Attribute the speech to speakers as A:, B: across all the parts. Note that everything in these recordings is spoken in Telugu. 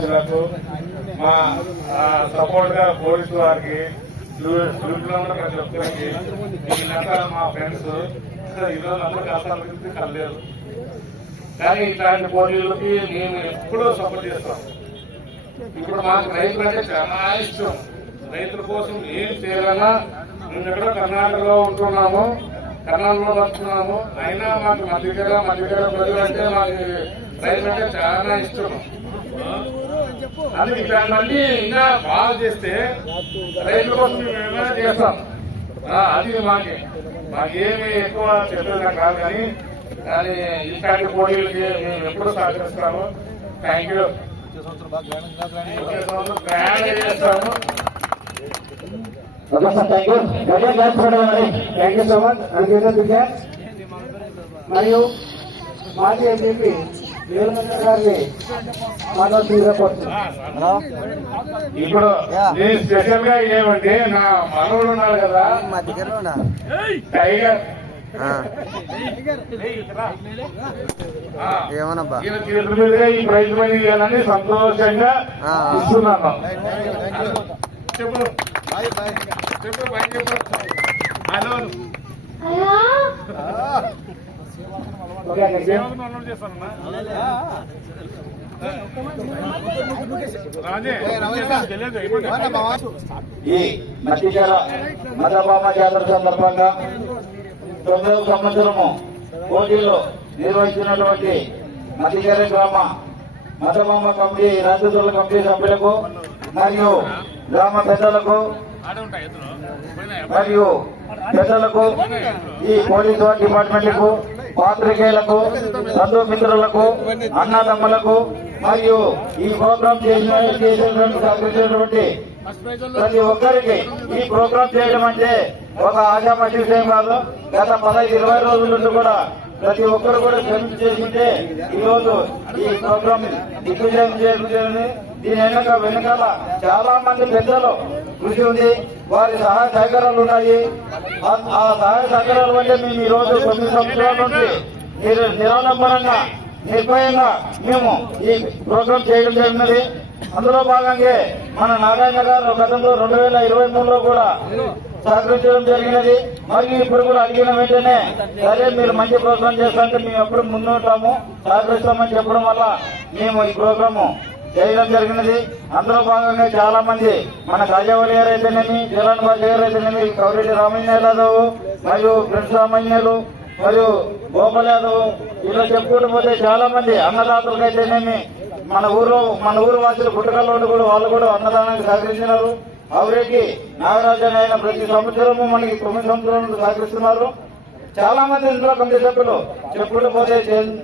A: జిల్లాకు మా సపోర్ట్గా పోలీసు వారికి డ్యూటీలో ఉన్న ప్రతి ఒక్కరికి వీళ్ళంతా మా ఫ్రెండ్స్. ఈరోజు అందరూ కష్టాల కలలేదు కానీ ఇట్లాంటి పోటీలకి మేము ఎప్పుడూ సపోర్ట్ చేస్తాం. ఇప్పుడు మాకు రైతులు అంటే చాలా ఇష్టం. రైతుల కోసం ఏం చేయాలన్నా మేము ఎక్కడ కర్ణాటకలో ఉంటున్నాము కర్ణాటకలో వస్తున్నాము. అయినా మాకు మధ్యకర మధ్యకర ప్రజలు అంటే మాకు రైతులు అంటే చాలా ఇష్టం. అందుకే ఇట్లాంటి ఇంకా బాగా చేస్తే రైతుల కోసం మేము ఏమైనా చేస్తాం. అది మాకే. మాకేమి ఎక్కువ చెప్పేదా కాదు కానీ కానీ ఇట్లాంటి పోటీలకి మేము ఎప్పుడు సహకరిస్తాము. థ్యాంక్ యూ చేస్తాము.
B: Thank you thank you so much మరియు మాజీ ఎంపీ
A: ఇప్పుడు నేను స్పెషల్గా ఏమంటే నా మనవుడు ఉన్నాడు కదా.
C: మా దగ్గరలో ఉన్నా
A: టైగర్.
C: ఏమోనబ్బా.
A: ఈ ప్రైజ్ మనీ ఇవ్వాలని సంతోషంగా. ఇస్తున్నాను. చెప్పు. చెప్పు హలో.
B: ఈ మధ్యచర మదబామ జాతర సందర్భంగా తొమ్మిదవ సంవత్సరము పోటీలో నిర్వహించినటువంటి మధ్యచర గ్రామ మదబామ కమిటీ రాజ్యసభ కమిటీ సభ్యులకు మరియు గ్రామ పెద్దలకు మరియు పెద్దలకు ఈ పోలీస్ డిపార్ట్మెంట్లకు పాత్రికేయులకు బంధుమిత్రులకు అన్నదమ్ములకు మరియు ఈ ప్రోగ్రాం చేసినటువంటి ప్రతి ఒక్కరికి ఈ ప్రోగ్రాం చేయడం అంటే ఒక ఆశామతి విషయం కాదు గత పదహైదు ఇరవై రోజుల నుండి కూడా ప్రతి ఒక్కరు కూడా శ్రమించి చేసింటే ఈ రోజు ఈ ప్రోగ్రాం దిగ్విజయం చేయాలని దీని వెనుక వెనకాల చాలా మంది పెద్దలు కృషి ఉంది. వారి సహాయ సహకారాలు ఉన్నాయి. ఆ- సహాయ సహకారాల వల్లే మేము ఈ రోజు తొమ్మిది సంవత్సరాల నుండి నిర- నిరాడంబరంగా నిర్భయంగా మేము ఈ ప్రోగ్రాం చేయడం జరిగినది. అందులో భాగంగా మన నారాయణ గారు గతంలో రెండు వేల ఇరవై మూడులో కూడా సహకరించడం జరిగినది. మరియు ఇప్పుడు కూడా అడిగిన వెంటనే సరే మీరు మంచి ప్రోగ్రాం చేస్తారంటే మేము ఎప్పుడు ముందుంటాము సహకరిస్తామని చెప్పడం వల్ల మేము ఈ ప్రోగ్రాము చేయడం జరిగినది. అందులో భాగంగా చాలా మంది మన కాజావళి గారు అయితేనేమి జలాన్ బాజీ గారు అయితేనేమి కౌరెడ్డి రామయ్య యాదవ్ మరియు ప్రిన్స్ రామయ్యలు మరియు గోపాల్ యాదవ్ ఇలా చెప్పుకుంటూ పోతే చాలా మంది అన్నదాతలకు అయితేనేమి మన ఊరు మన ఊరు వాసులు పుట్టకల్లో కూడా వాళ్ళు కూడా అన్నదానానికి సహకరించినారు. ఆవిడకి నాగరాజన్ ఆయన ప్రతి సంవత్సరము మనకి తొమ్మిది సంవత్సరాలు సహకరిస్తున్నారు. చాలా మంది ఇందులో కమిటీ సభ్యులు చెప్పుకుంటూ పోతే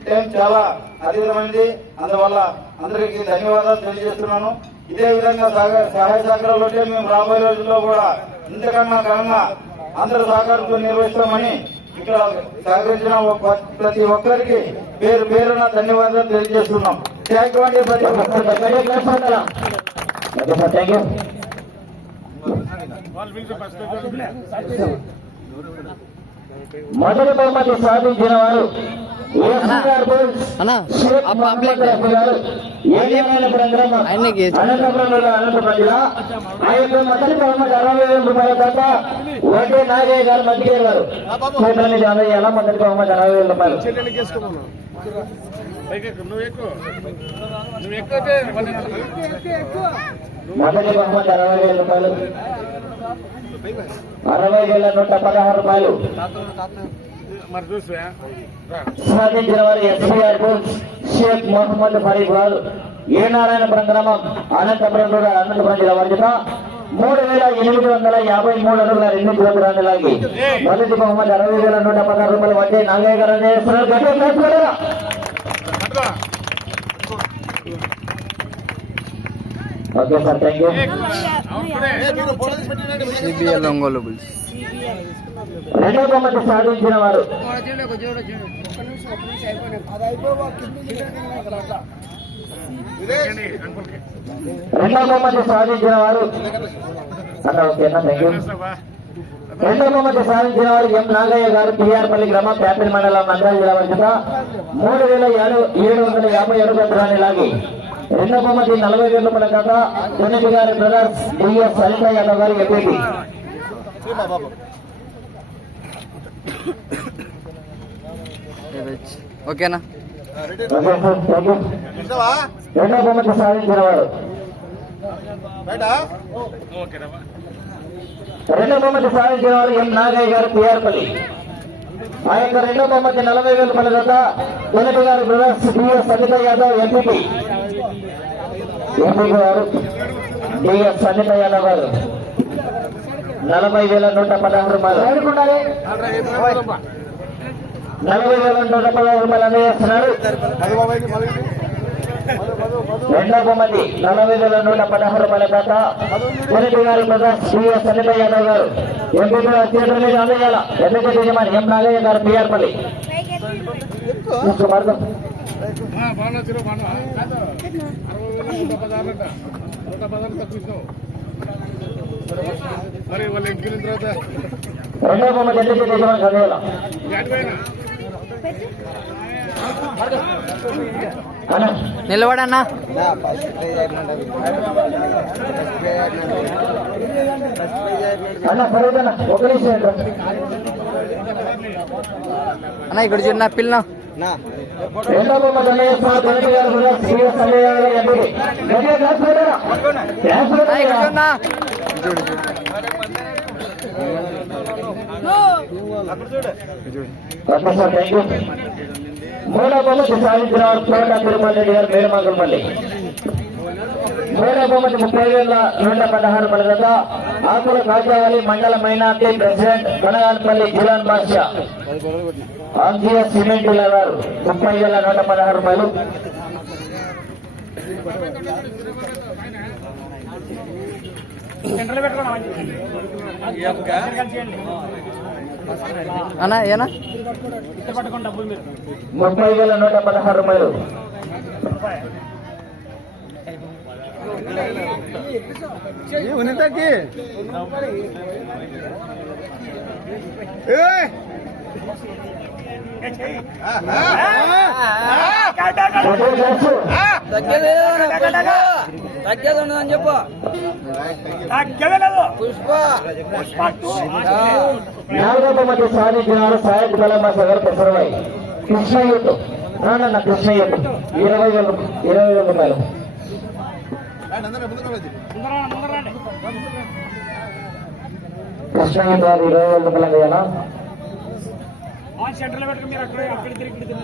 B: టైం చాలా అధికమైంది అందువల్ల అందరికీ ధన్యవాదాలు తెలియజేస్తున్నాను. ఇదే విధంగా సహ- సహాయ సహకారాలు ఉంటే మేము రాబోయే రోజుల్లో కూడా ఇంతకన్నా ఘనంగా అందరూ సహకారంతో నిర్వహిస్తామని ఇక్కడ సహకరించిన ప్రతి ఒక్కరికి పేరు పేరున ధన్యవాదాలు తెలియజేస్తున్నాం. థ్యాంక్ యూ అండి ప్రతి మొదటి బహుమతి సాధించిన వారు రూపాయల తప్ప ఒకటే నాగయ్య గారు మధ్య గారు. చేతుల మీద యాభై వేల మొదటి బహుమతి అరవై వేల రూపాయలు.
A: పైకి ఎక్కు, నువ్వు ఎక్కువ నువ్వు ఎక్కువ.
B: మొదటి బహుమతి అరవై వేల రూపాయలు. అరవై వేల నూట పదహారు రూపాయలు. సాధించిన వారు ఎస్బీఆర్ షేక్ మొహమ్మద్ ఫరీఫ్ గారు ఏ నారాయణపురం గ్రామం అనంతపురం కూడా అనంతపురం జిల్లా వర్గత మూడు వేల ఎనిమిది వందల యాభై మూడు అడుగుల రెండు కిలోమీటర్ల లాగి మొదటి బహుమతి అరవై వేల నూట పదహారు రూపాయలు వడ్డీ నాగయ్య గారు చేస్తున్నారు గట్టిగా చేసుకోలేరా? Okay sir thank you
C: CBL Ongole bulls.
B: రెండో బహుమతి సాధించిన వారు. రెండో బహుమతి సాధించిన వారు. అన్న ఓకేనా థ్యాంక్ యూ రెండో బహుమతి సాధించిన వారు ఎం నాగయ్య గారు పిఆర్పల్లి గ్రామం ప్యాపిల్ మండలం నంద్యాల జిల్లా వర్గత మూడు వేల ఏడు ఏడు వందల యాభై ఏడు పత్రాన్ని లాగి.
D: రెండో బహుమతి నలభై వేల రూపాయల కథ తొమ్మిది గారి బ్రదర్స్ డిఎస్ సరిత యాదవ్ గారి ఎంపీపీ
C: ఓకేనా?
D: రెండో బహుమతి సాధించిన వారు. రెండో బహుమతి సాధించిన వారు ఎం నాగయ్య గారు పిఆర్పల్లి. ఆ యొక్క రెండో బహుమతి నలభై వేల రూపాయల కథ తొమ్మిది గారి brothers DS Saritha Yadav MPP MP garu DS Sannitha Yadav garu నలభై వేల నూట పదహారు రూపాయలు. నలభై వేల నూట పదహారు రూపాయలు అందజేస్తున్నారు రెండో బొమ్మది నలభై వేల నూట పదహారు రూపాయల కథ మొదటి గారి సిఎస్ సన్నిత యాదవ్ గారు ఎంపీ చేతుల మీద అందజేయాల ఎందుకంటే యజమాని ఎం నాగయ్య గారు పిఆర్పల్లి. మార్గం
A: బాగా చిరు బాగా అరవై వేల నూట పదహారు అంట. నూట తక్కువ ఇస్తావు మరి వాళ్ళు ఎక్కిన తర్వాత
C: నిలబడన్నా.
D: అన్న
C: ఇక్కడ చూడు నా పిల్ల
D: రెండో బొమ్మ చదివేస్తున్నారు మొదటి గారు ఎంపీ గట్టిగా మూడో కోట తిరుమల మూడో ముప్పై వేల నూట పదహారు పలకత. ఆకుల కాజావలి మండల minority president Kanaganapalli Jilan Badshah. Andhra cement garu ముప్పై వేల నూట పదహారు రూపాయలు.
C: అన్న ఏనా?
D: ముప్పై వేల నూట పదహారు రూపాయలు. ఓకే, చేస్తూ.
C: తగ్గేది ఉండదని చెప్పు పుష్ప
D: కృష్ణయ్యతో రానన్న కృష్ణయ్యతో ఇరవై వేల ఇరవై వేల రూపాయలు. కృష్ణయ్య ఇరవై వేల రూపాయలు వేయాలా
E: సెంటర్లో పెట్టుకుని మీరు అక్కడ అక్కడ తిరిగి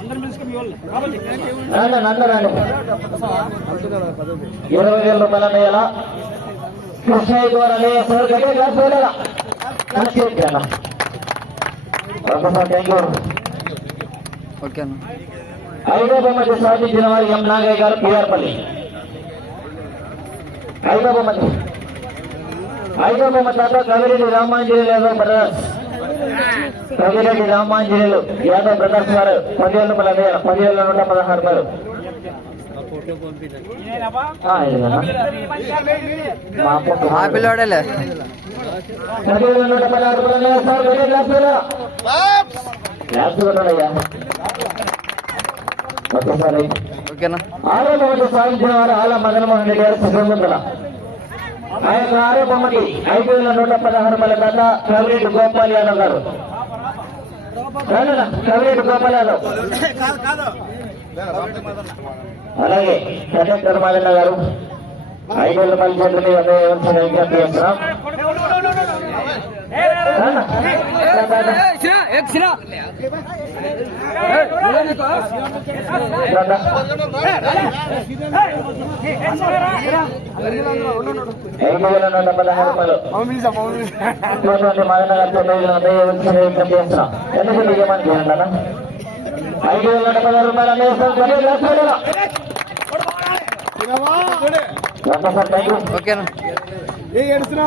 E: అందరు
D: ఇరవై వేల రూపాయలు వేయాలా కృష్ణయ్య అన్న. ఐదో బొమ్మతి సాధించిన వారు ఎం నాగయ్య గారు పిఆర్పల్లి ఐదో బొమ్మతి ఐదో బొమ్మతి తర్వాత కవిరెడ్డి రామాంజనేయులు యాదవ్ బ్రదర్స్. కవిరెడ్డి రామాంజనేయులు యాదవ్ బ్రదర్స్ వారు పదివేల రూపాయల వేల పదివేల నూట పదహారు రూపాయలు? మా
C: పిల్లోడేలే.
D: పదివేల నూట పదహారు రూపాయలు వేస్తారు గట్టిగా గ్లాస్ వేయాలా? గ్లాస్ కొన్నాడయ్యా ఒక్కసారి. ఆరో బొమ్మకి సాధించిన వారు ఆల మదనమోహన్ రెడ్డి గారు సుబ్రహ్మణ్యుల ఆ యొక్క ఆరో బొమ్మకి ఐదు వేల నూట పదహారు రూపాయల కథ కవిరెడ్డి గోపాల్ యాదవ్ గారు. కవిరెడ్డి గోపాల్ యాదవ్. అలాగే కండక్టర్ మాదన్న గారు. ఐదు వేల రూపాయల చేతుల మీద వేయవలసిన విజ్ఞప్తి చేస్తున్నాం? రానా? వేల నూట పదహారు రూపాయలు ఎందుకు చేయండి ఐదు వేల నూట పదహారు రూపాయలు యూ
C: ఓకేనా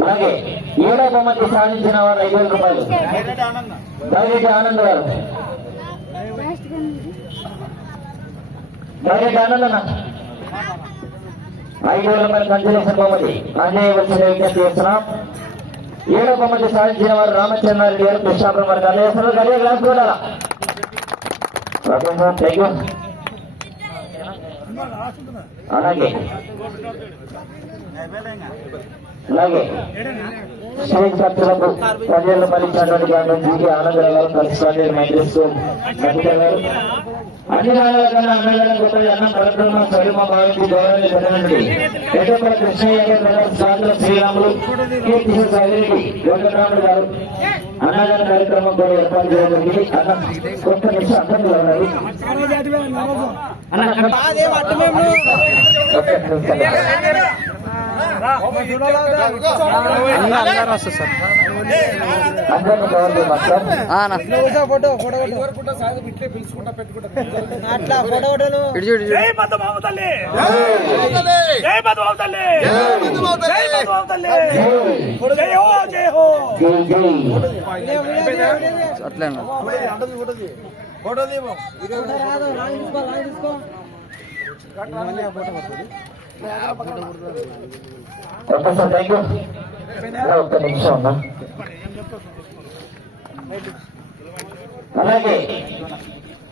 D: అలాగే ఏడో బొమ్మకి సాధించిన వారు ఐదు వేల రూపాయలు. డైరెక్ట్ ఆనంద్ గారు. డైరెక్ట్ ఆనంద్ అన్న. ఐదు వేల రూపాయలు కన్సలేషన్ బొమ్మది అందజేయవలసిన విజ్ఞప్తి చేస్తున్నాం. ఏడో బహుమతి సాధించిన వారు రామచంద్రారెడ్డి గారు కృష్ణాపురం వారు కళ్యాణ కళ్యాణ గ్లాస్ కూడా ఓకే సార్ థ్యాంక్ యూ. అలాగే. అలాగే ఖర్చులకు ప్రజలు మరించినటువంటి గాంధీజీకి ఆనందరావు గారు కలిసి మైత్రిస్తూ సత్యదేవ్ గారు అన్ని రాళ్ళ కన్నా అన్నదానం గొప్పది అన్నం పరబ్రహ్మ స్వరూప భావించి గౌరవాన్ని పెట్టనండి ఎటువంటి కృష్ణయ్య గారు బ్రదర్స్ సాంద్ర శ్రీరాములు కీర్తి సైరెడ్డి వెంకటరాముడు గారు అన్నదాన కార్యక్రమం కూడా ఏర్పాటు చేయడం జరిగింది. అన్నం కొత్త నిమిషం అర్థంలో ఉన్నారు అన్న ఒక్క నిమిషం.
C: అన్న
E: ఫోటో ఫోటో అట్లా ఫోటో ఫోటోలు
C: ఇటు తీసుకో
D: ప్రొఫెసర్ నిమిషం అలాగే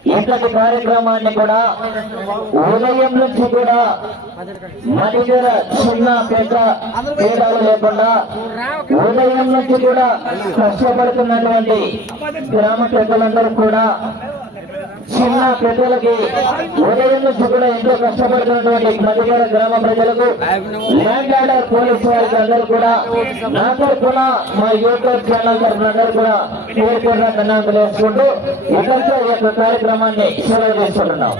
D: ఇంతటి కార్యక్రమాన్ని కూడా ఉదయం నుంచి కూడా మన చిన్న పెద్ద తేడాలు లేకుండా ఉదయం నుంచి కూడా కష్టపడుతున్నటువంటి గ్రామ పెద్దలందరూ కూడా చిన్న పెద్దలకి ఉదయం నుంచి కూడా ఎంతో కష్టపడుతున్నటువంటి మధ్యగడ గ్రామ ప్రజలకు ల్యాండ్ ఆర్డర్ పోలీసు వారికి అందరూ కూడా నా తరఫున మా యూట్యూబ్ ఛానల్ తరఫున అందరూ కూడా పేరుకున్న కన్నా తెలియజేసుకుంటూ ఇతరులతో ఈ యొక్క కార్యక్రమాన్ని సెలవు చేస్తున్నాం